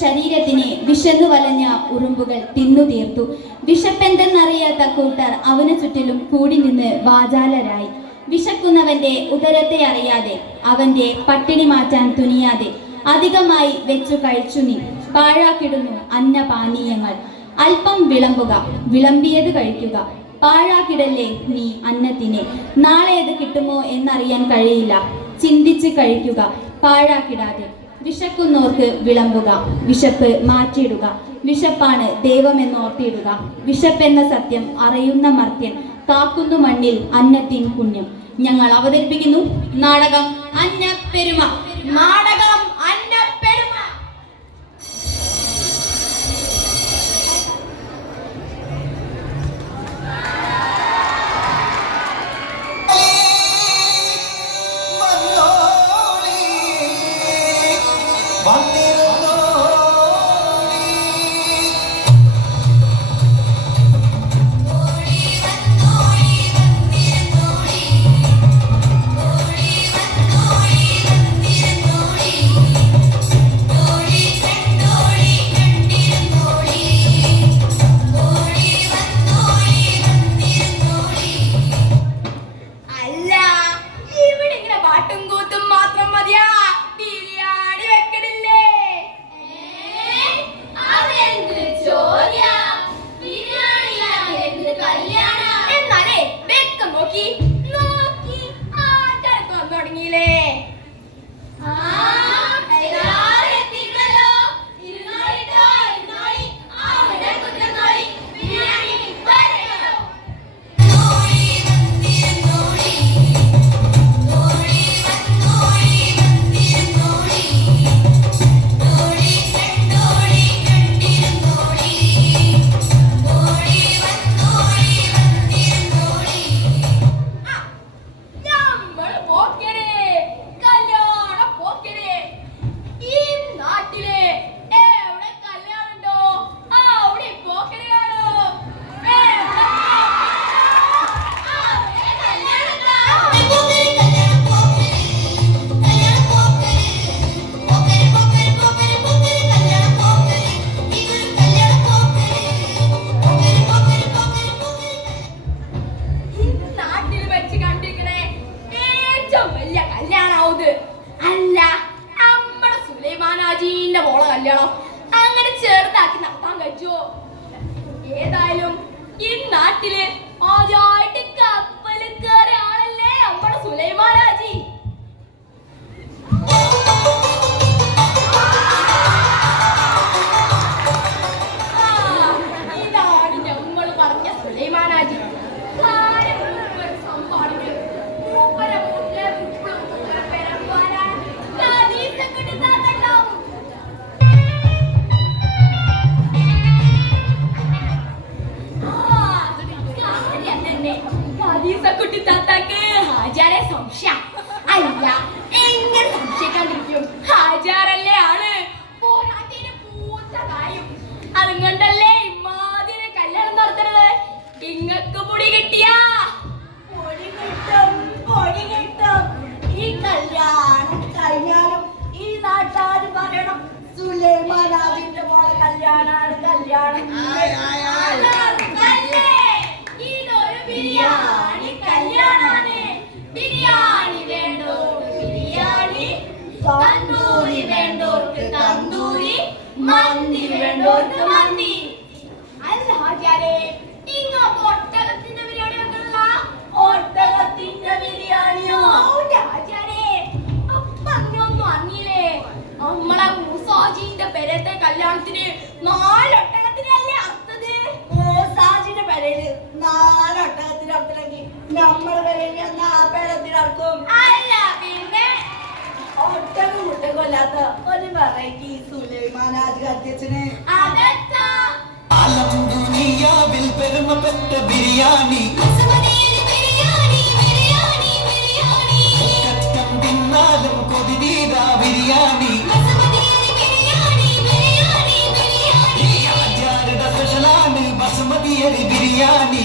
ശരീരത്തിന് വിശന്നു വലഞ്ഞ ഉറുമ്പുകൾ തിന്നു തീർത്തു വിശപ്പെന്തെന്നറിയാത്ത കൂട്ടർ അവന് ചുറ്റിലും കൂടി നിന്ന് വാചാലരായി. വിശക്കുന്നവന്റെ ഉദരത്തെ അറിയാതെ അവന്റെ പട്ടിണി മാറ്റാൻ തുനിയാതെ അധികമായി വെച്ചു കഴിച്ചു നീ. പാഴാക്കിടുന്നു അന്നപാനീയങ്ങൾ. അല്പം വിളമ്പുക വിളമ്പിയത് കഴിക്കുക. പാഴാക്കിടല്ലേ നീ അന്നത്തിനെ. നാളെ അത് കിട്ടുമോ എന്നറിയാൻ കഴിയില്ല. ചിന്തിച്ച് കഴിക്കുക പാഴാക്കിടാതെ. വിശക്കുന്നോർക്ക് വിളമ്പുക വിശപ്പ് മാറ്റിയിടുക. വിശപ്പാണ് ദൈവമെന്നോർത്തിയിടുക വിശപ്പെന്ന സത്യം അറിയുന്ന മർത്യൻ കാക്കുന്നു മണ്ണിൽ അന്നത്തിൻ കുഞ്ഞും ഞങ്ങൾ അവതരിപ്പിക്കുന്നു. നാടകം അന്നപ്പെരുമ. നാടകം വെക്കം തന്തൂരി വേണ്ടോർക്ക് തന്തൂരി മന്തി വേണ്ടോർക്ക് മന്തി. അല്ല ഹാജിയാരെ ഇങ്ങ ഒട്ടകത്തിന്റെ ബിരിയാണി വെക്കണല്ല ഒട്ടകത്തിന്റെ ബിരിയാണിയോ? ഹാജിയാരെ അപ്പൊ അങ്ങനൊന്നും അറിഞ്ഞില്ലേ? നമ്മളെ മൂസാജിന്റെ പെരത്തെ കല്യാണത്തിന് നാലൊട്ടകത്തിനല്ലേ അർത്ഥത്? മൂസാജിന്റെ പെരയിൽ നാലൊട്ടകത്തിന് അർത്ഥമെങ്കിൽ നമ്മളെ പെരയിൽ നാപ്പേടത്തിനർക്കും അല്ല പിന്നെ ഒട്ടകം മുട്ടകൊല്ലാത്ത ഒരു വെറൈറ്റി സുലൈമാൻ അധ്യക്ഷന് അധ്യക്ഷനെ. ആലം ദുനിയാവിൽ പെരുമ പെറ്റ ബിരിയാണി. ബിരിയാണി.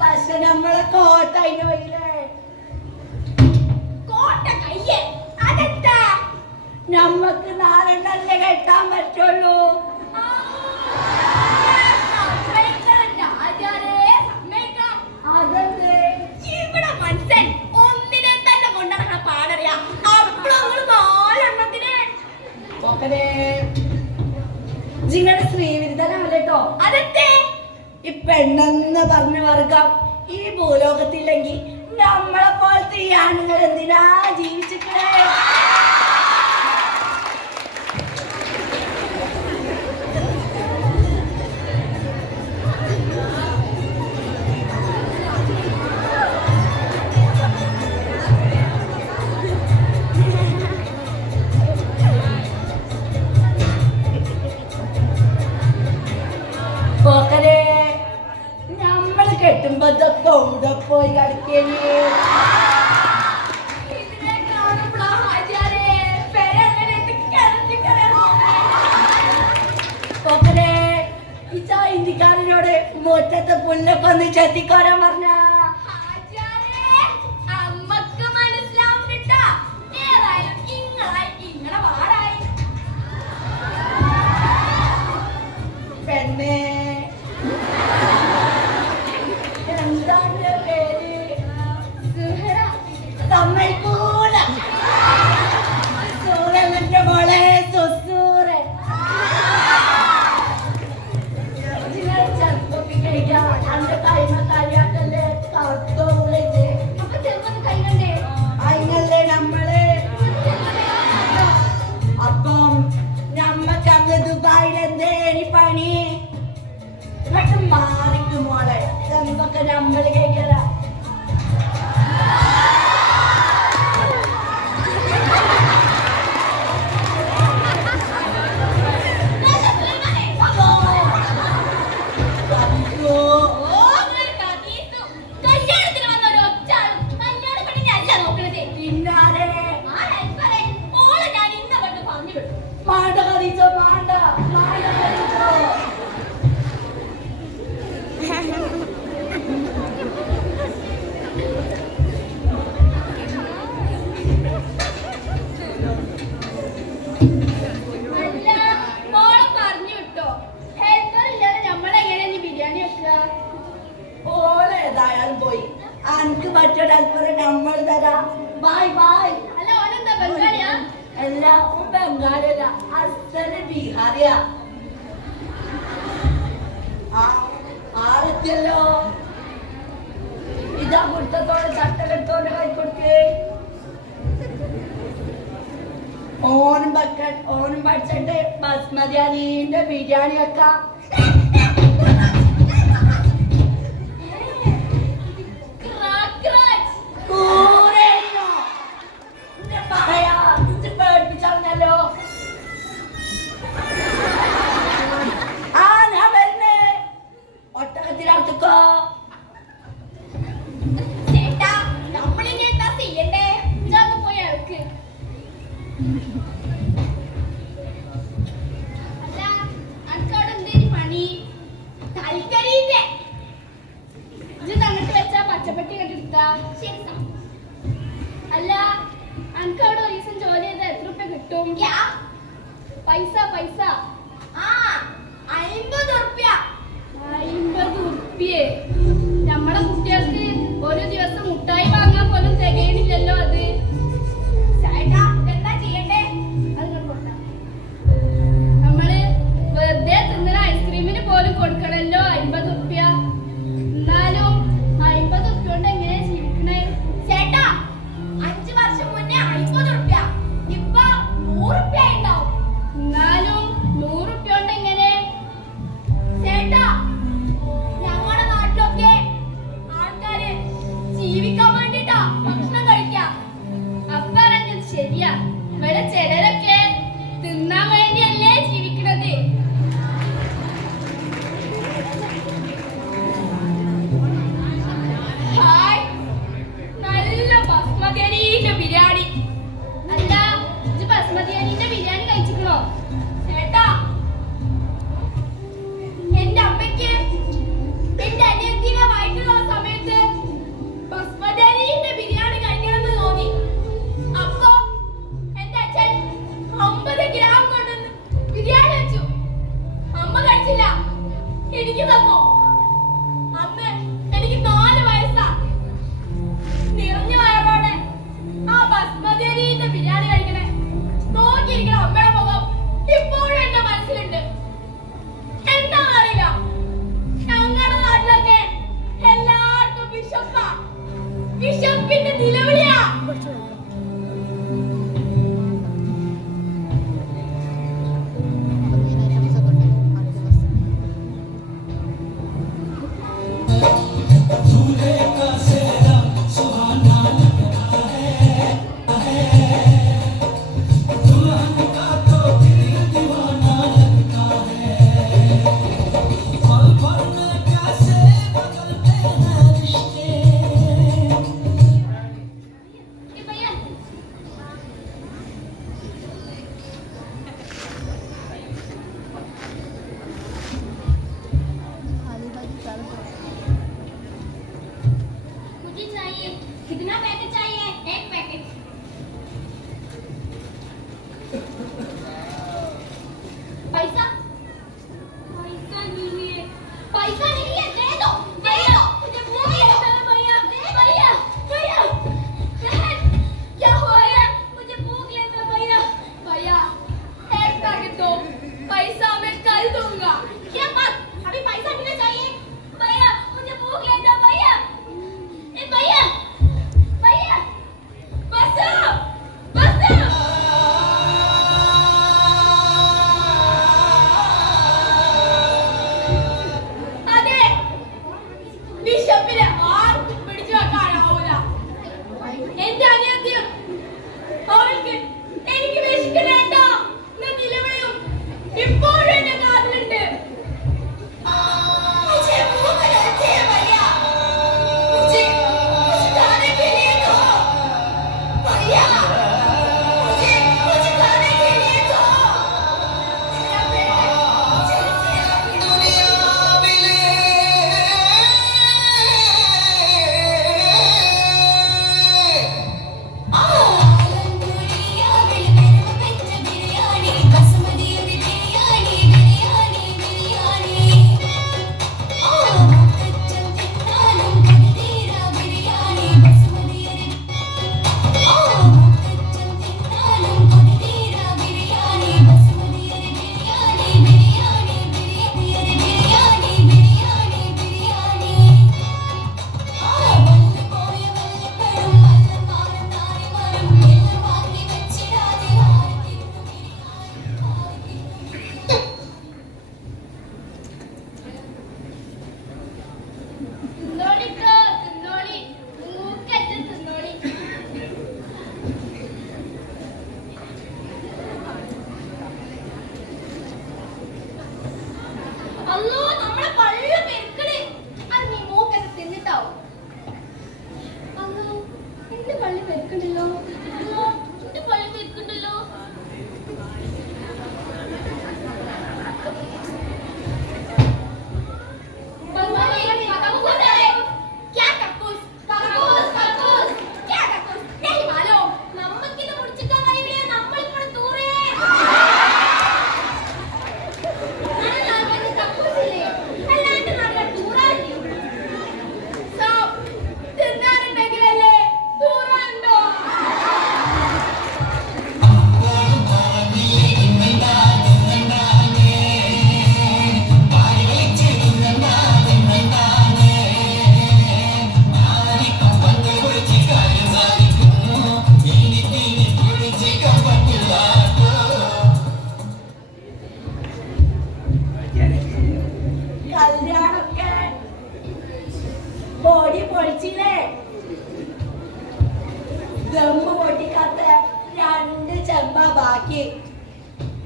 പക്ഷെ നമ്മളെ കോട്ട അതിന് വരില്ലേ കോട്ട കയ്യേ. അതെന്താ? നമ്മക്ക് നാലെണ്ണല്ലേ കെട്ടാൻ പറ്റുള്ളൂ. നിങ്ങളുടെ ശ്രീവിരുദ്ധനാണ് അതെത്തേ ഈ പെണ്ണെന്ന് പറഞ്ഞു വർഗം ഈ ഭൂലോകത്തില്ലെങ്കിൽ നമ്മളെ പോലത്തെ ഈ ആണുങ്ങൾ എന്തിനാ ജീവിച്ചിട്ടേ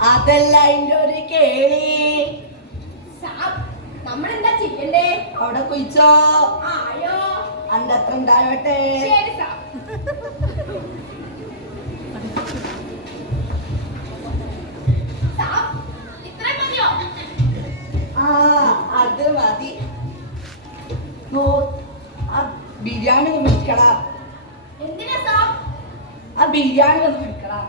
അതല്ല അതിന്റെ ഒരു കേളി. നമ്മളെന്താ ചെയ്യണ്ടേ? അവിടെ കുയിച്ചോ ആയോ അന്റെ അത്ര ഉണ്ടായോട്ടെ മതിയോ? ആ അത് മതി. ബിരിയാണി ഒന്ന് പിടിക്കടാ എന്തിനാ ആ ബിരിയാണി ഒന്ന് പിടിക്കടാ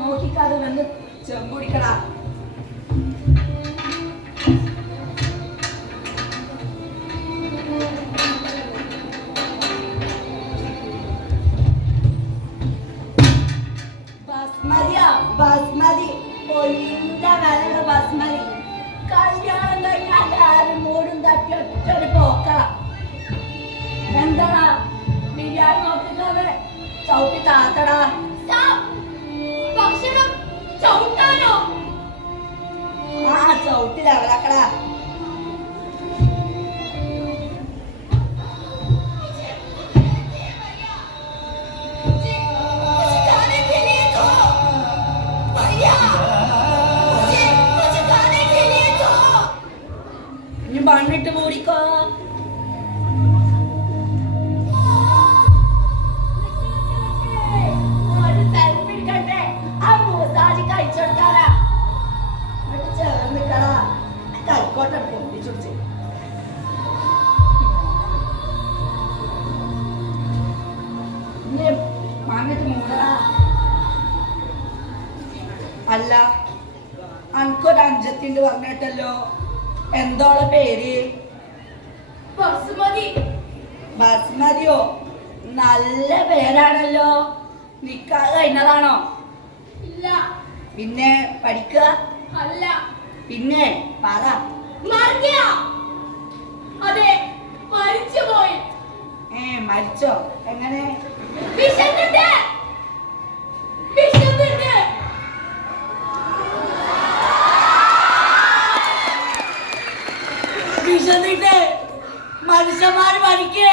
നോക്കിക്കാതെ വന്ന് ചെമ്പുടിക്കടാ ഇനി മണ്ണിട്ട് പിന്നെ പറ. അതെ മരിച്ചുപോയി ഏ മരിച്ചോ? എങ്ങനെ? മനുഷ്യന്മാര് മരിക്കേ.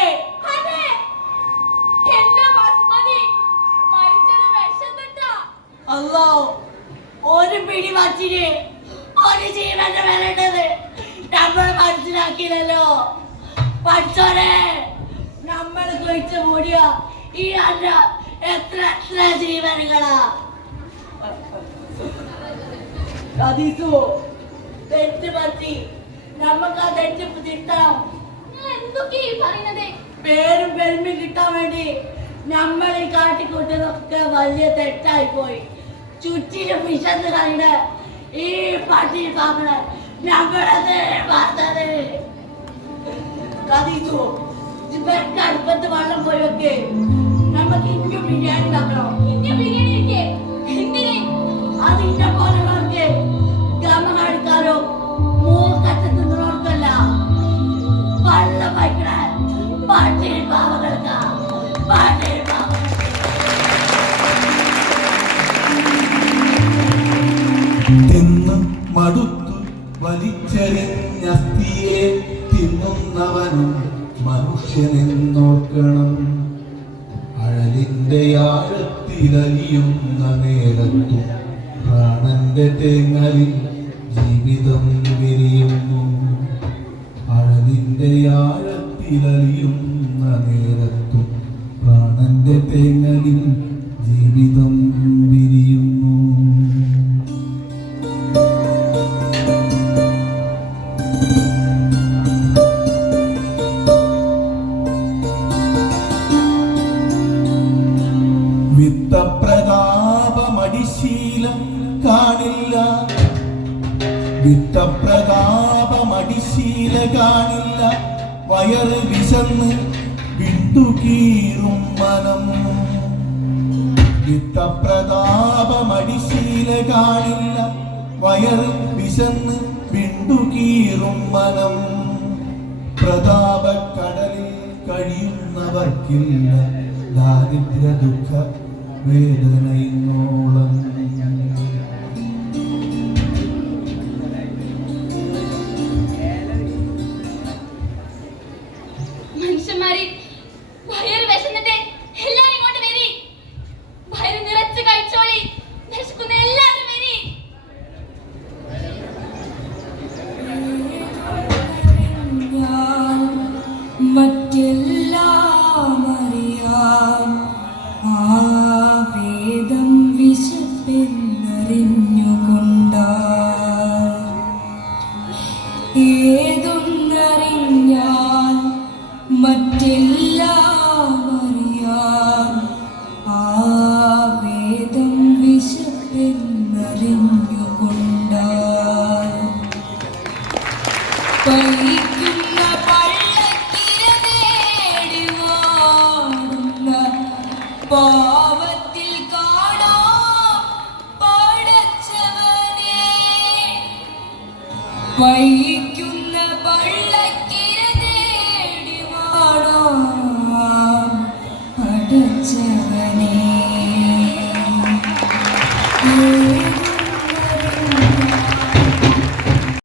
അല്ലോ ഒരു പിടി വച്ചിന്. ഒരു ജീവന്റെ വിലണ്ടത് നമ്മൾ മനസ്സിലാക്കിയില്ലല്ലോ. പഠിച്ചോനെ നമ്മൾ കുഴിച്ച് മൂടിയ? ഈ അന്ന എത്ര എത്ര ജീവനുകളാ? കതീസു തെറ്റ് പറ്റി. നമുക്ക് ആ തെറ്റ് തിരുത്തണം എന്തൊക്കെ പറയുന്നത്? പേരും പെരുമയും കിട്ടാൻ വേണ്ടി നമ്മൾ ഈ കാട്ടിക്കൂട്ടിയതൊക്കെ വലിയ തെറ്റായി പോയി ചുറ്റിലും വിശന്ന് കഴിയുന്ന ഈ പട്ടി നമ്മളെ നമ്മളെ പറഞ്ഞത് കഥിച്ചു ഇവർക്ക് അടുപ്പത്ത് വെള്ളം പോയി വെക്കേ. നമുക്ക് ഇന്നും ബിരിയാണി വെക്കണം. ഇന്നും ബിരിയാണി അത് ഇന്നെ പോലുള്ളവർക്ക് ഗ്രാമക്കാർക്കാരോ മൂക്കത്ത് തിന്നവർക്കല്ല വെള്ളം വയ്ക്കണ. പാട്ടിയിൽ പാവകൾക്കാ പാട്ടിൽ മനുഷ്യനെന്നോർക്കണം. അഴലിന്റെ ആഴത്തിലലിയുന്ന നേരത്തും പ്രാണന്റെ തേങ്ങലിൽ ജീവിതം വിരിയുന്നു. അഴലിന്റെ ആഴത്തിലലിയുന്ന നേരത്തും പ്രാണന്റെ തേങ്ങലിൽ വിത്തപ്രതാപമടിശീല കാണില്ല വയർ വിശന്ന് പിണ്ടുകീറും മനം. പ്രതാപ പ്രതാപക്കടലിൽ കഴിയുന്നവർക്കില്ല ദാരിദ്ര്യ ദുഃഖ വേദനയിന്നോളം. caminho